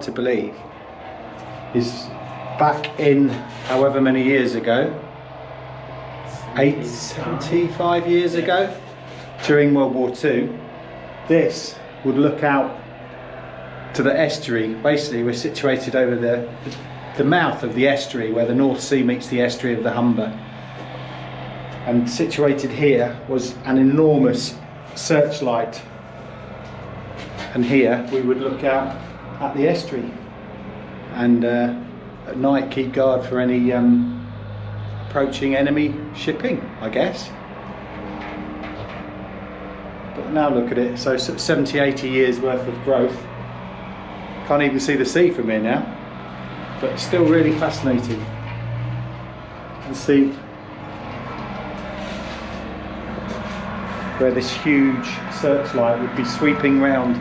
hard to believe, is back in however many years ago, 75 years ago, during World War II, this would look out to the estuary. Basically, we're situated over the mouth of the estuary, where the North Sea meets the estuary of the Humber. And situated here was an enormous searchlight. And here we would look out at the estuary and at night keep guard for any approaching enemy shipping, I guess. But now look at it, so 70-80 years worth of growth. Can't even see the sea from here now, but still really fascinating. And see where this huge searchlight would be sweeping round.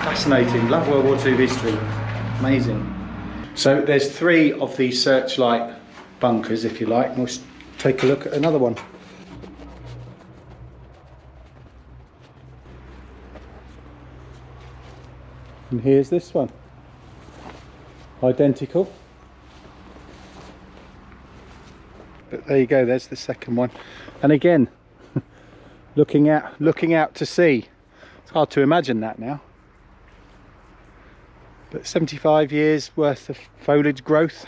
Fascinating, love World War II history, amazing. So there's 3 of these searchlight bunkers, if you like. We'll take a look at another one. And here's this one, identical. But there you go, there's the second one. And again, looking out to sea. It's hard to imagine that now. But 75 years worth of foliage growth.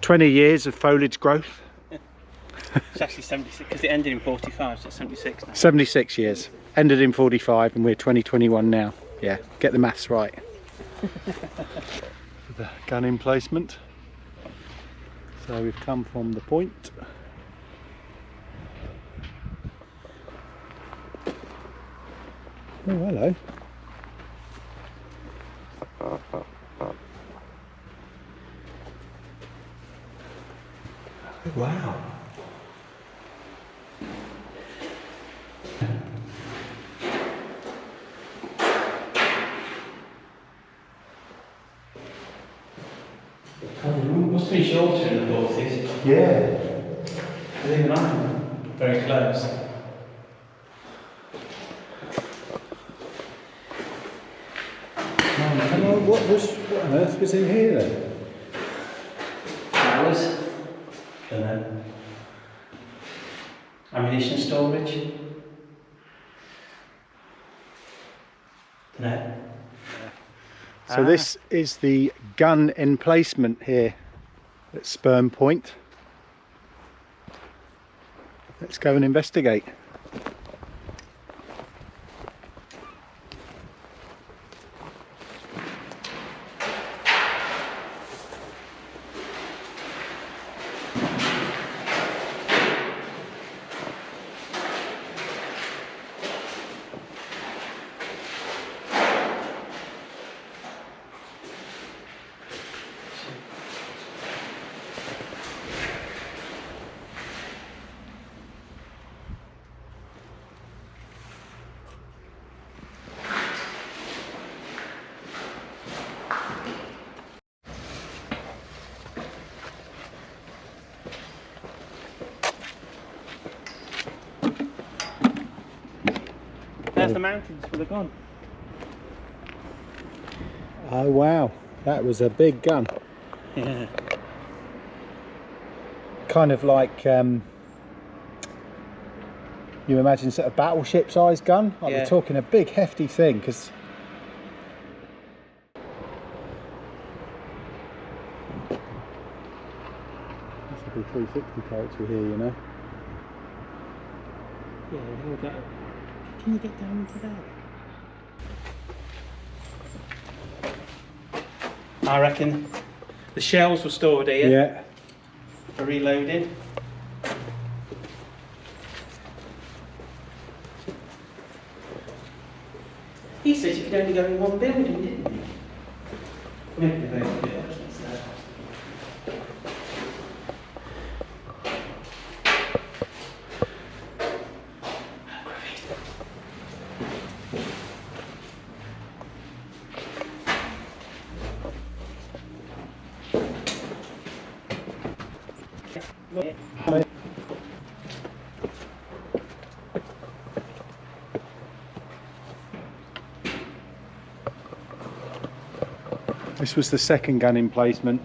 "20 years of foliage growth." It's actually 76 because it ended in 45, so it's 76 now. 76 years. Ended in 45 and we're 2021 now. Yeah, get the maths right. The gun emplacement. So we've come from the point. Oh, hello. Oh, wow. Must be shorter in the 40s. Yeah. I think I'm very close. What on earth was in here then? Flowers. Don't know. Ammunition storage. Don't know. So this is the gun emplacement here at Spurn Point. Let's go and investigate. There's the mountains for the gun. Oh wow, that was a big gun. Yeah. Kind of like you imagine sort of battleship sized gun. Like Yeah. We're talking a big hefty thing because this will be 360 territory here, you know. Yeah, we'll get. Can you get down into there? I reckon the shells were stored here. Yeah. For reloading. He says you could only go in one building, didn't he? Maybe both buildings. This was the second gun emplacement.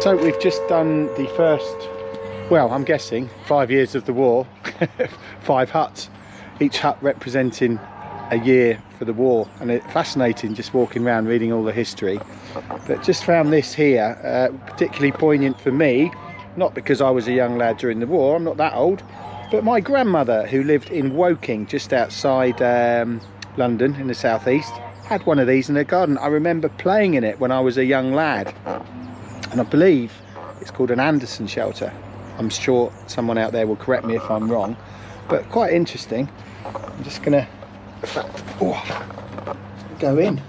So we've just done the first, well, I'm guessing 5 years of the war. 5 huts, each hut representing a year for the war, and it's fascinating just walking around reading all the history. But just found this here particularly poignant for me, not because I was a young lad during the war, I'm not that old, but my grandmother, who lived in Woking just outside London in the southeast, had one of these in her garden. I remember playing in it when I was a young lad, and I believe it's called an Anderson shelter. I'm sure someone out there will correct me if I'm wrong, but quite interesting. I'm just gonna go in.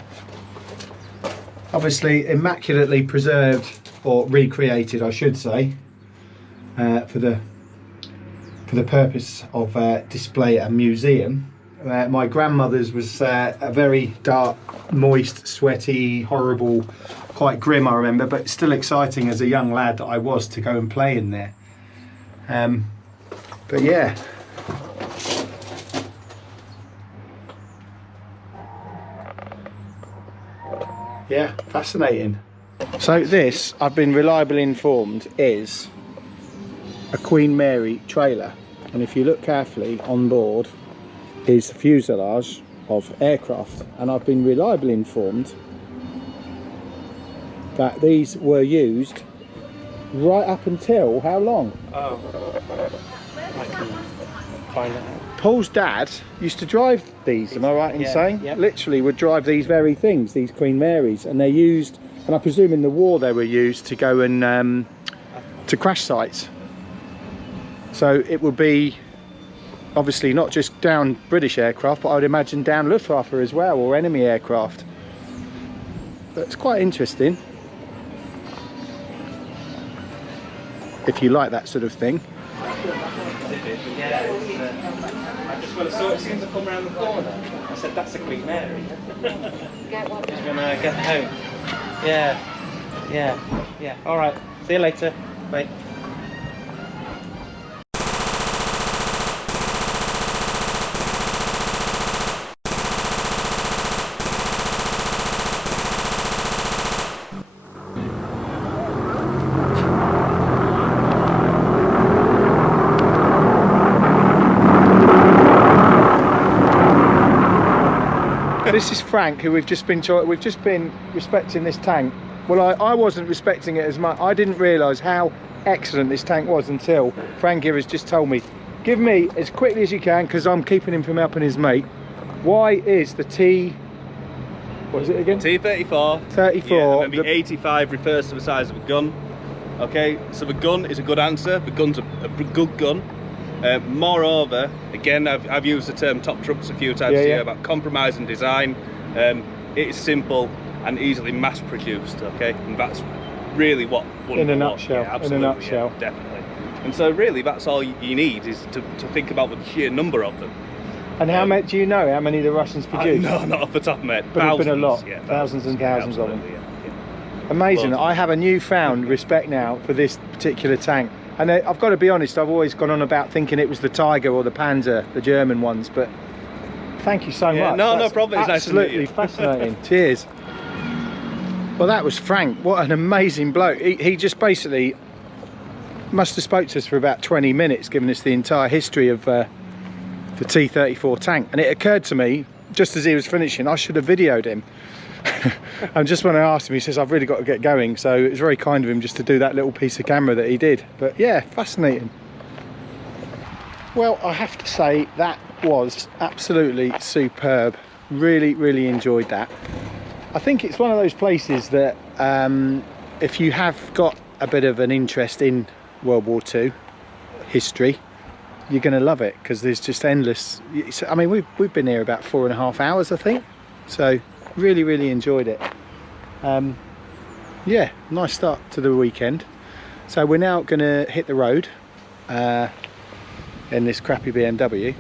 Obviously immaculately preserved, or recreated I should say, for the purpose of display at a museum. My grandmother's was a very dark, moist, sweaty, horrible, quite grim I remember, but still exciting as a young lad that I was to go and play in there. But yeah. Yeah, fascinating. So this, I've been reliably informed, is a Queen Mary trailer, and if you look carefully on board is the fuselage of aircraft, and I've been reliably informed that these were used right up until how long? Oh, I can find it. Paul's dad used to drive these, am I right in saying? Yeah. Literally would drive these very things, these Queen Marys, and they're used, and I presume in the war they were used to go and to crash sites. So it would be obviously not just down British aircraft, but I would imagine down Luftwaffe as well, or enemy aircraft. But it's quite interesting if you like that sort of thing. Yeah, I just when I saw it seemed to come around the corner, I said, that's a Queen Mary. Get what? Just gonna get home. Yeah. Alright, see you later. Bye. This is Frank, who we've just been respecting this tank. Well, I wasn't respecting it as much. I didn't realise how excellent this tank was until Frank here has just told me, give me as quickly as you can, because I'm keeping him from helping his mate. Why is the what is it again? T34. 34. Yeah, and then the 85 refers to the size of a gun. Okay, so the gun is a good answer. The gun's a good gun. Moreover, again, I've used the term top trumps a few times here about compromise and design. It is simple and easily mass produced, okay, and that's really what in a nutshell. Yeah, in a nutshell, yeah, definitely. And so really that's all you need is to think about the sheer number of them. And how many do you know how many the Russians produced? No, not off the top of my head. But thousands, it's been a lot, yeah, thousands and thousands of them. Yeah. Amazing. Loads. I have a newfound respect now for this particular tank. And I've got to be honest, I've always gone on about thinking it was the Tiger or the Panzer, the German ones, but thank you so much. No problem. It's nice to meet you. Absolutely fascinating. Cheers. Well, that was Frank. What an amazing bloke. He just basically must have spoke to us for about 20 minutes, giving us the entire history of for T34 tank, and it occurred to me just as he was finishing I should have videoed him. And just when I asked him, he says I've really got to get going, so it was very kind of him just to do that little piece of camera that he did. But yeah, fascinating. Well, I have to say that was absolutely superb. Really enjoyed that. I think it's one of those places that if you have got a bit of an interest in World War II history, you're going to love it, because there's just endless. I mean, we've been here about 4.5 hours, I think, so really enjoyed it. Yeah, nice start to the weekend. So we're now going to hit the road in this crappy BMW,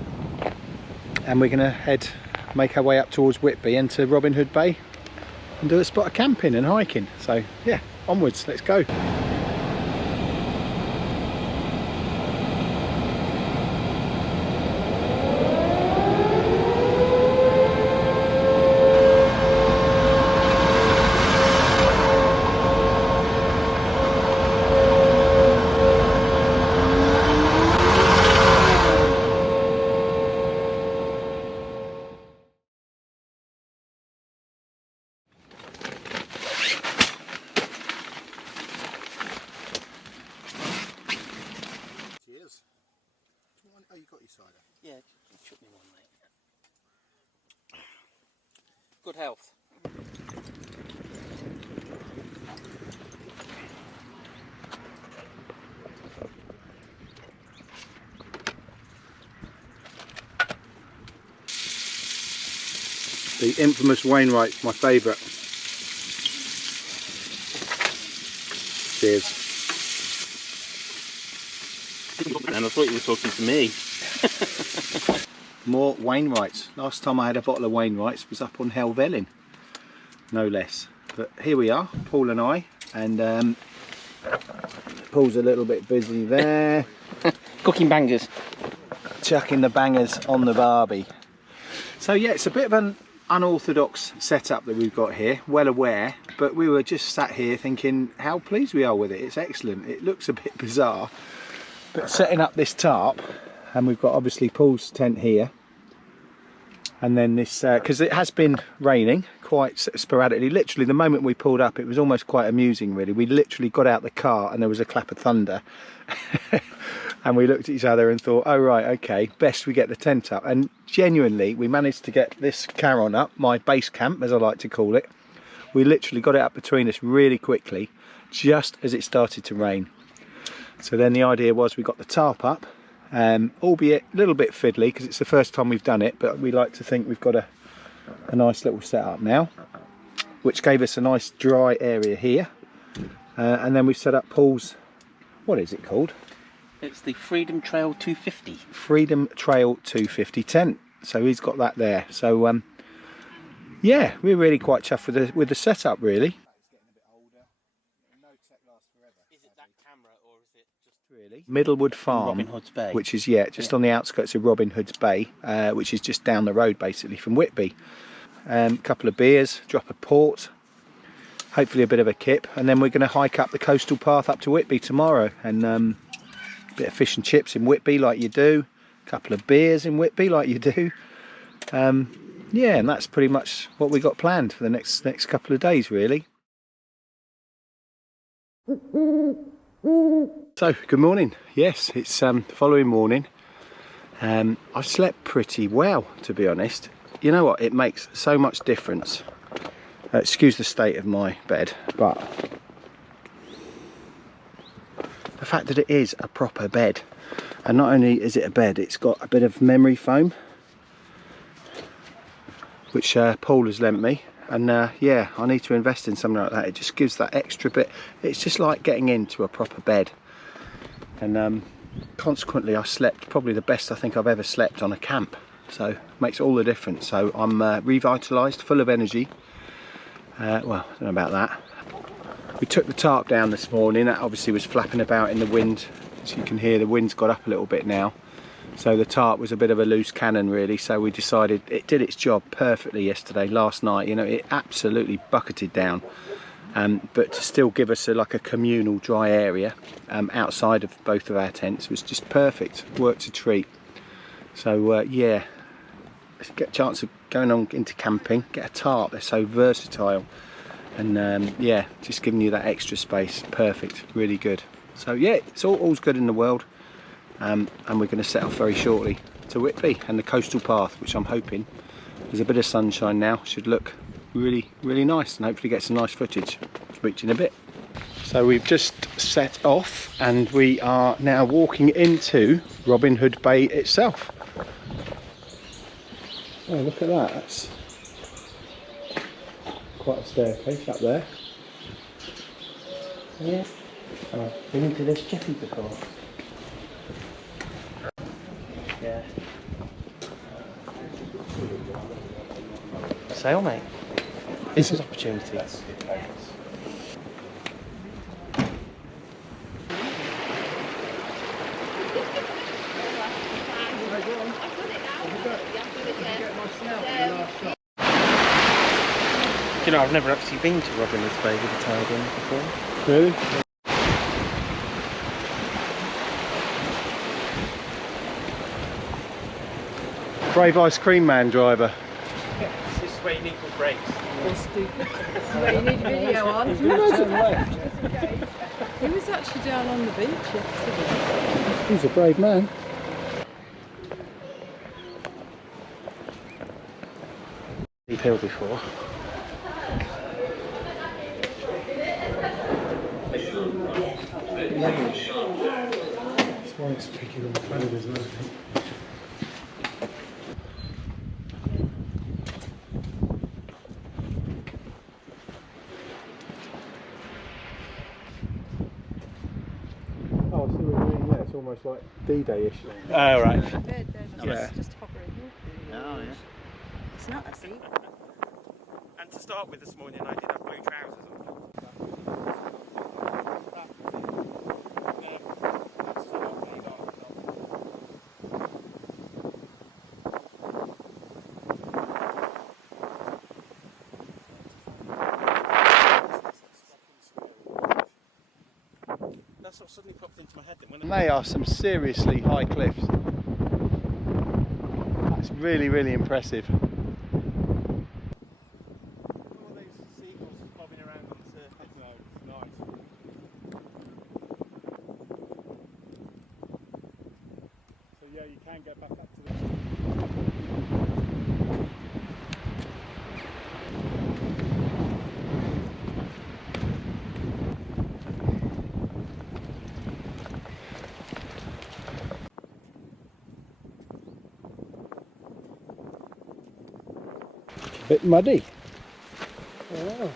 and we're going to make our way up towards Whitby and to Robin Hood Bay and do a spot of camping and hiking. So yeah, onwards, let's go. Oh, you got your cider? Yeah, chuck me one, mate. Good health. The infamous Wainwright, my favourite. Cheers. And I thought you were talking to me. More Wainwrights. Last time I had a bottle of Wainwrights was up on Helvellyn, no less. But here we are, Paul and I, and Paul's a little bit busy there. Cooking bangers. Chucking the bangers on the barbie. So yeah, it's a bit of an unorthodox setup that we've got here, well aware, but we were just sat here thinking how pleased we are with it. It's excellent. It looks a bit bizarre, but setting up this tarp, and we've got obviously Paul's tent here, and then this, because it has been raining quite sporadically. Literally the moment we pulled up, it was almost quite amusing really. We literally got out the car and there was a clap of thunder. And we looked at each other and thought, oh right, okay, best we get the tent up. And genuinely, we managed to get this carron up, my base camp as I like to call it. We literally got it up between us really quickly, just as it started to rain. So then the idea was we got the tarp up, albeit a little bit fiddly because it's the first time we've done it, but we like to think we've got a nice little setup now, which gave us a nice dry area here. And then we set up Paul's, what is it called? It's the Freedom Trail 250. Freedom Trail 250 tent. So he's got that there. So yeah, we're really quite chuffed with the setup really. Is it that camera or is it just really? Middlewood Farm, Robin Hood's Bay, which is just on the outskirts of Robin Hood's Bay, which is just down the road basically from Whitby. Couple of beers, drop of port, hopefully a bit of a kip, and then we're going to hike up the coastal path up to Whitby tomorrow, and a bit of fish and chips in Whitby like you do, a couple of beers in Whitby like you do. Yeah, and that's pretty much what we got planned for the next couple of days really. So good morning. Yes, it's the following morning. I've slept pretty well, to be honest. You know what, it makes so much difference. Excuse the state of my bed, but the fact that it is a proper bed, and not only is it a bed, it's got a bit of memory foam, which Paul has lent me, and yeah, I need to invest in something like that. It just gives that extra bit. It's just like getting into a proper bed, and consequently I slept probably the best I think I've ever slept on a camp, so it makes all the difference. So I'm revitalised, full of energy. Well, I don't know about that. We took the tarp down this morning. That obviously was flapping about in the wind. As you can hear, the wind's got up a little bit now. So the tarp was a bit of a loose cannon really, so we decided it did its job perfectly yesterday, last night. You know, it absolutely bucketed down. But to still give us like a communal dry area outside of both of our tents was just perfect. Worked a treat. So yeah, get a chance of going on into camping, get a tarp, they're so versatile, and yeah, just giving you that extra space. Perfect, really good. So yeah, it's all's good in the world, and we're going to set off very shortly to Whitby and the coastal path, which I'm hoping there's a bit of sunshine now, should look really nice, and hopefully get some nice footage. Speak to you in a bit. So we've just set off and we are now walking into Robin Hood Bay itself. Oh, look at that, that's quite a staircase up there. Yeah. I've been into this jetty before. Yeah. Sail, mate. Business opportunities. You know, I've never actually been to Robin Hood Bay with a tide in before. Really? Brave ice cream man driver. This is where you need good brakes. Well, you need a video on. He was actually down on the beach yesterday. He's a brave man. Steep hill before. That's why it's picking on the predators, isn't it? Oh, I see what you're doing there. It's almost like D-Day-ish. Oh, right. Yeah. Just hovering. Oh, yeah. It's not asleep. And to start with this morning, I did have blue trousers on. That's what suddenly popped into my head then. When They are some seriously high cliffs. That's really impressive. all those seagulls bobbing around on the surface. No, it's nice. So yeah, you can get back up to the... A bit muddy. Oh.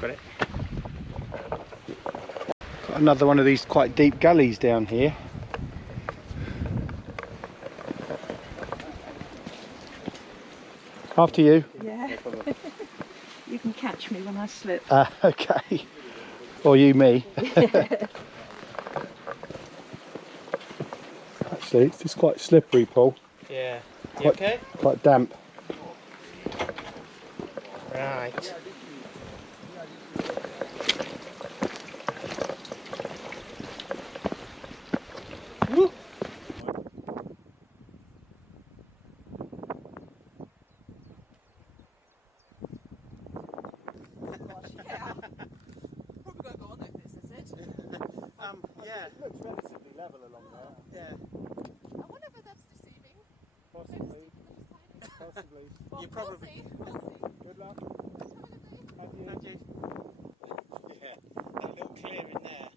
Got it. Got another one of these quite deep gullies down here. After you. Yeah. You can catch me when I slip. Okay. Or you me. Actually, it's just quite slippery, Paul. Yeah. You Quite- okay? Quite damp. Right. Woo. Yeah. It looks relatively level along there. Yeah. I wonder if that's deceiving. Possibly. Possibly. You probably. We'll see. Good luck. And you. Yeah. That little clear in there.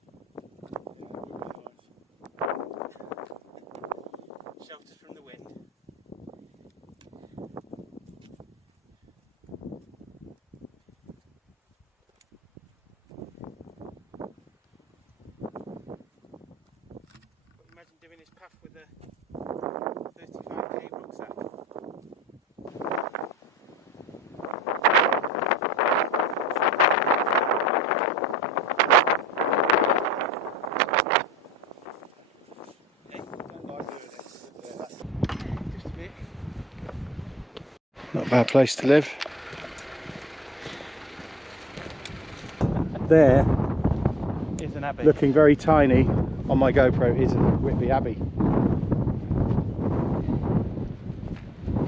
Shelters from the wind. But imagine doing this path with a 35k rucksack. Just a bit. bad place to live. There, Is an abbey. looking very tiny on my GoPro, is Whitby Abbey.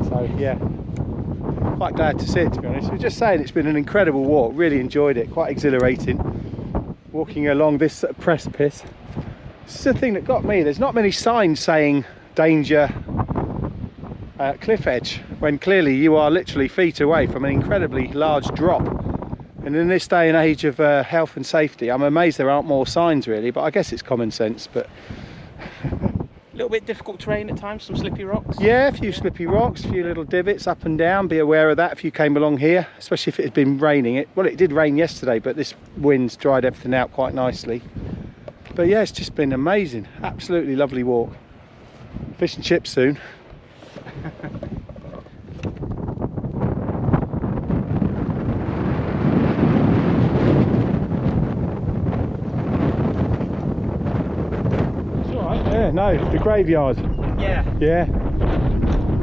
So yeah, quite glad to see it, to be honest. We're just saying it's been an incredible walk, really enjoyed it, quite exhilarating. Walking along this precipice. This is the thing that got me, there's not many signs saying danger cliff edge, when clearly you are literally feet away from an incredibly large drop. And in this day and age of health and safety, I'm amazed there aren't more signs really, but I guess it's common sense. But A little bit difficult terrain at times, some slippy rocks. yeah, a few slippy rocks, a few little divots up and down, be aware of that if you came along here, especially if it had been raining. Well, it did rain yesterday, but this wind's dried everything out quite nicely. But yeah, it's just been amazing, absolutely lovely walk. Fish and chips soon. It's alright, yeah, no, the graveyard. Yeah. Yeah.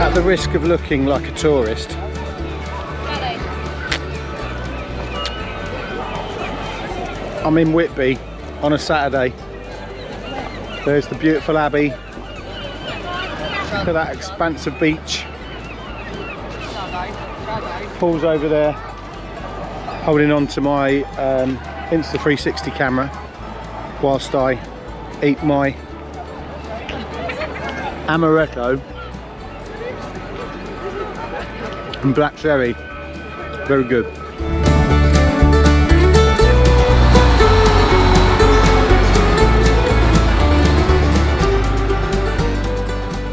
At the risk of looking like a tourist, I'm in Whitby on a Saturday. There's the beautiful Abbey. Look at that expansive beach. Paul's over there holding on to my Insta 360 camera whilst I eat my amaretto and black cherry. Very good.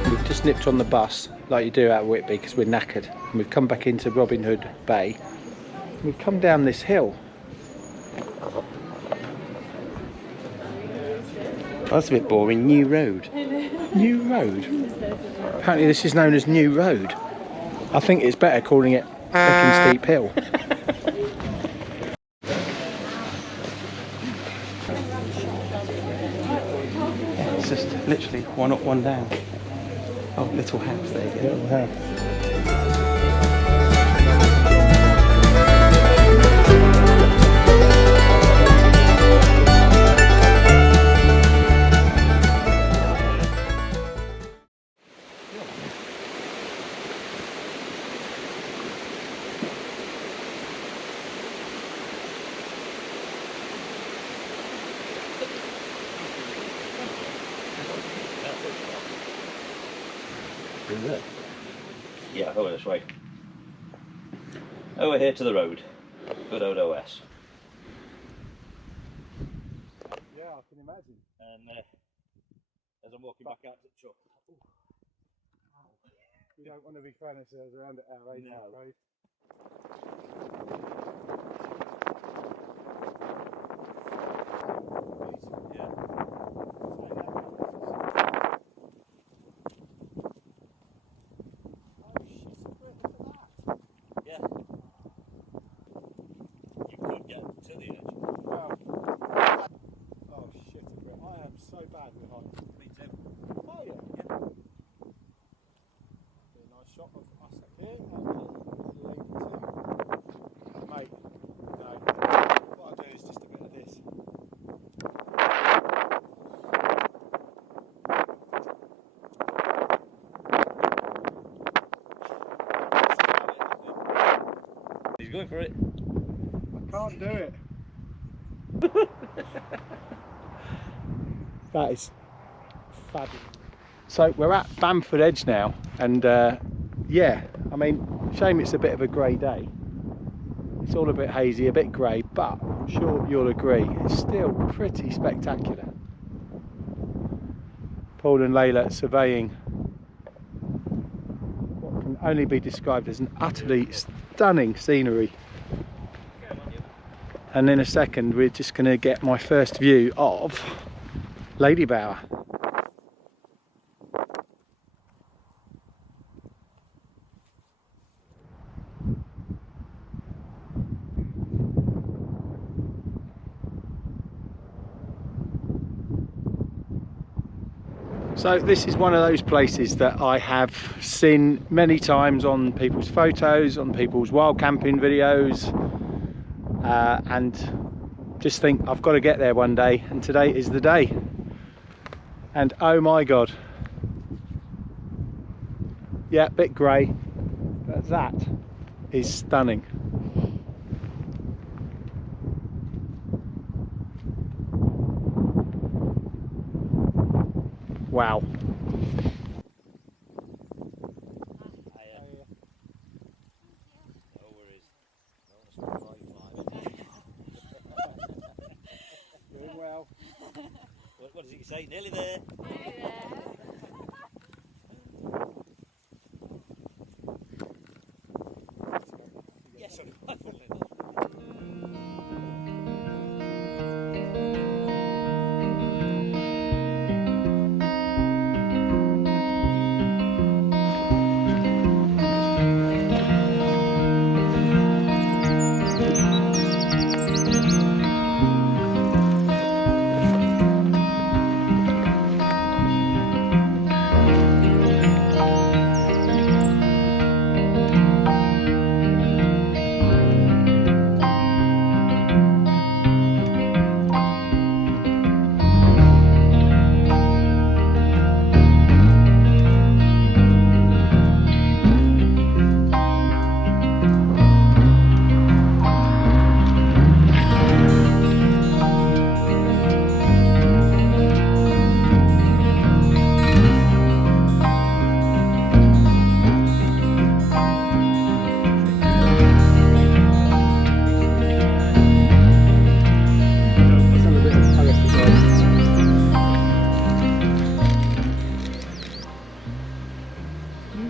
We've just nipped on the bus like you do out of Whitby because we're knackered, and we've come back into Robin Hood Bay. We've come down this hill. That's a bit boring. New road. New road? Apparently this is known as New Road. I think it's better calling it Fucking Steep Hill. It's just literally one up, one down. Oh, little house, there you go. Little house. Yeah, over this way. Over here to the road. Good old OS. Yeah, I can imagine. And as I'm walking back out to the truck. You don't want to be throwing ourselves around at our age, I'm afraid. Yeah. You could get to the edge. Oh shit, I am so bad with heights. Me too. Oh yeah. Be a nice shot of us up here and lady two. Mate, no. What I'll do is just a bit of this. He's going for it. I can't do it. That is fabulous. So we're at Bamford Edge now, and yeah, I mean, shame it's a bit of a grey day. It's all a bit hazy, a bit grey, but I'm sure you'll agree it's still pretty spectacular. Paul and Layla surveying what can only be described as an utterly stunning scenery. And in a second we're just going to get my first view of Ladybower. So this is one of those places that I have seen many times on people's photos, on people's wild camping videos, and just think I've got to get there one day, and today is the day. And oh my god, yeah, a bit grey, but that is stunning. Wow. No worries. Doing well. What does it say? Nearly there. Yes, I'm definitely not.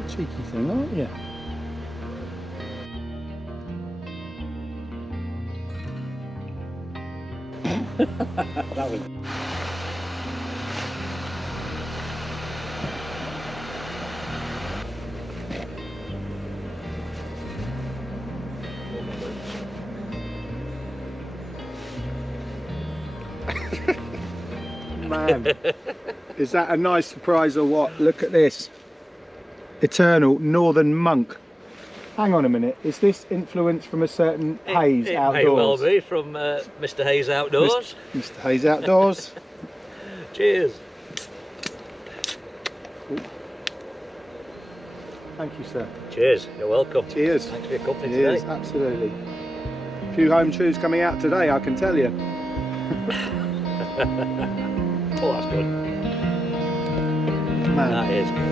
Cheeky thing, aren't you? That was. Man, is that a nice surprise or what? Look at this. Eternal Northern Monk. Hang on a minute, is this influence from a certain Hayes Outdoors? It may well be from Mr. Hayes Outdoors. Mr. Hayes Outdoors. Cheers. Thank you, sir. Cheers, you're welcome. Cheers. Thanks for your company Cheers, today. absolutely. A few home truths coming out today, I can tell you. Oh, that's good. Man. That is good.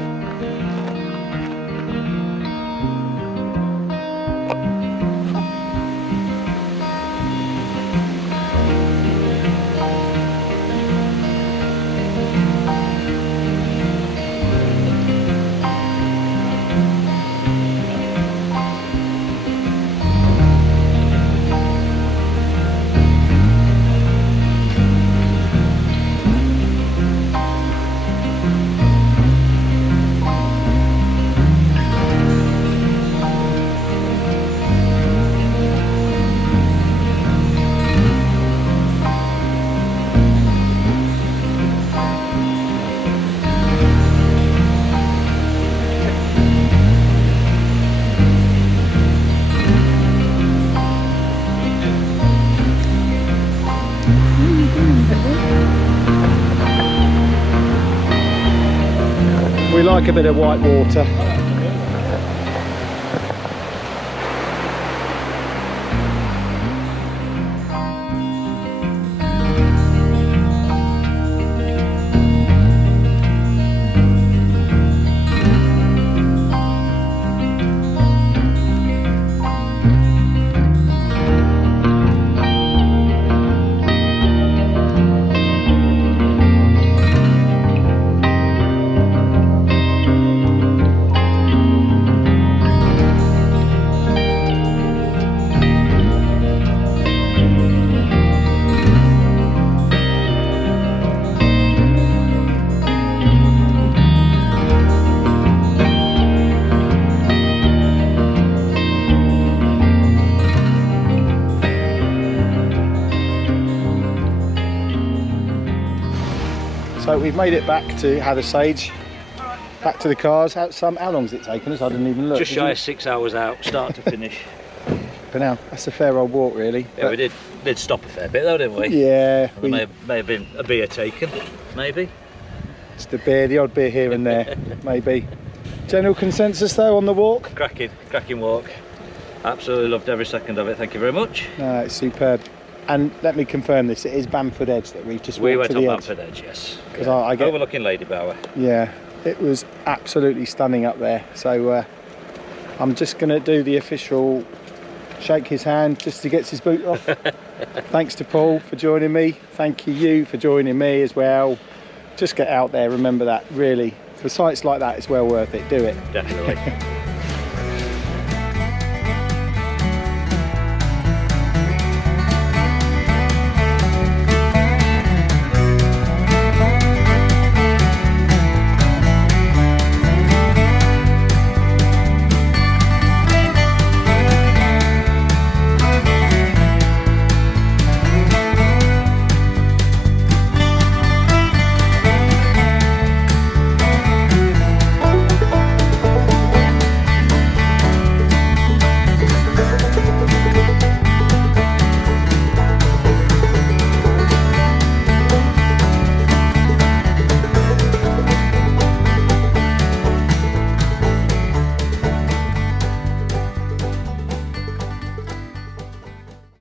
like a bit of white water. So we've made it back to Hathersage, back to the cars. How long has it taken us? I didn't even look. Just shy of 6 hours out, start to finish. But now, that's a fair old walk really. Yeah, But we did stop a fair bit though, didn't we? yeah, There may have been a beer taken, maybe. it's the beer, the odd beer here and there, maybe. General consensus though on the walk? Cracking walk. Absolutely loved every second of it, thank you very much. No, it's superb. And let me confirm this, it is Bamford Edge that we've just walked We went to on the edge. Bamford Edge, yes. 'Cause I get- Overlooking Ladybower. Yeah, it was absolutely stunning up there. So I'm just going to do the official shake his hand just to get his boot off. Thanks to Paul for joining me. Thank you for joining me as well. Just get out there, remember that, really. For sites like that, it's well worth it, do it. Definitely.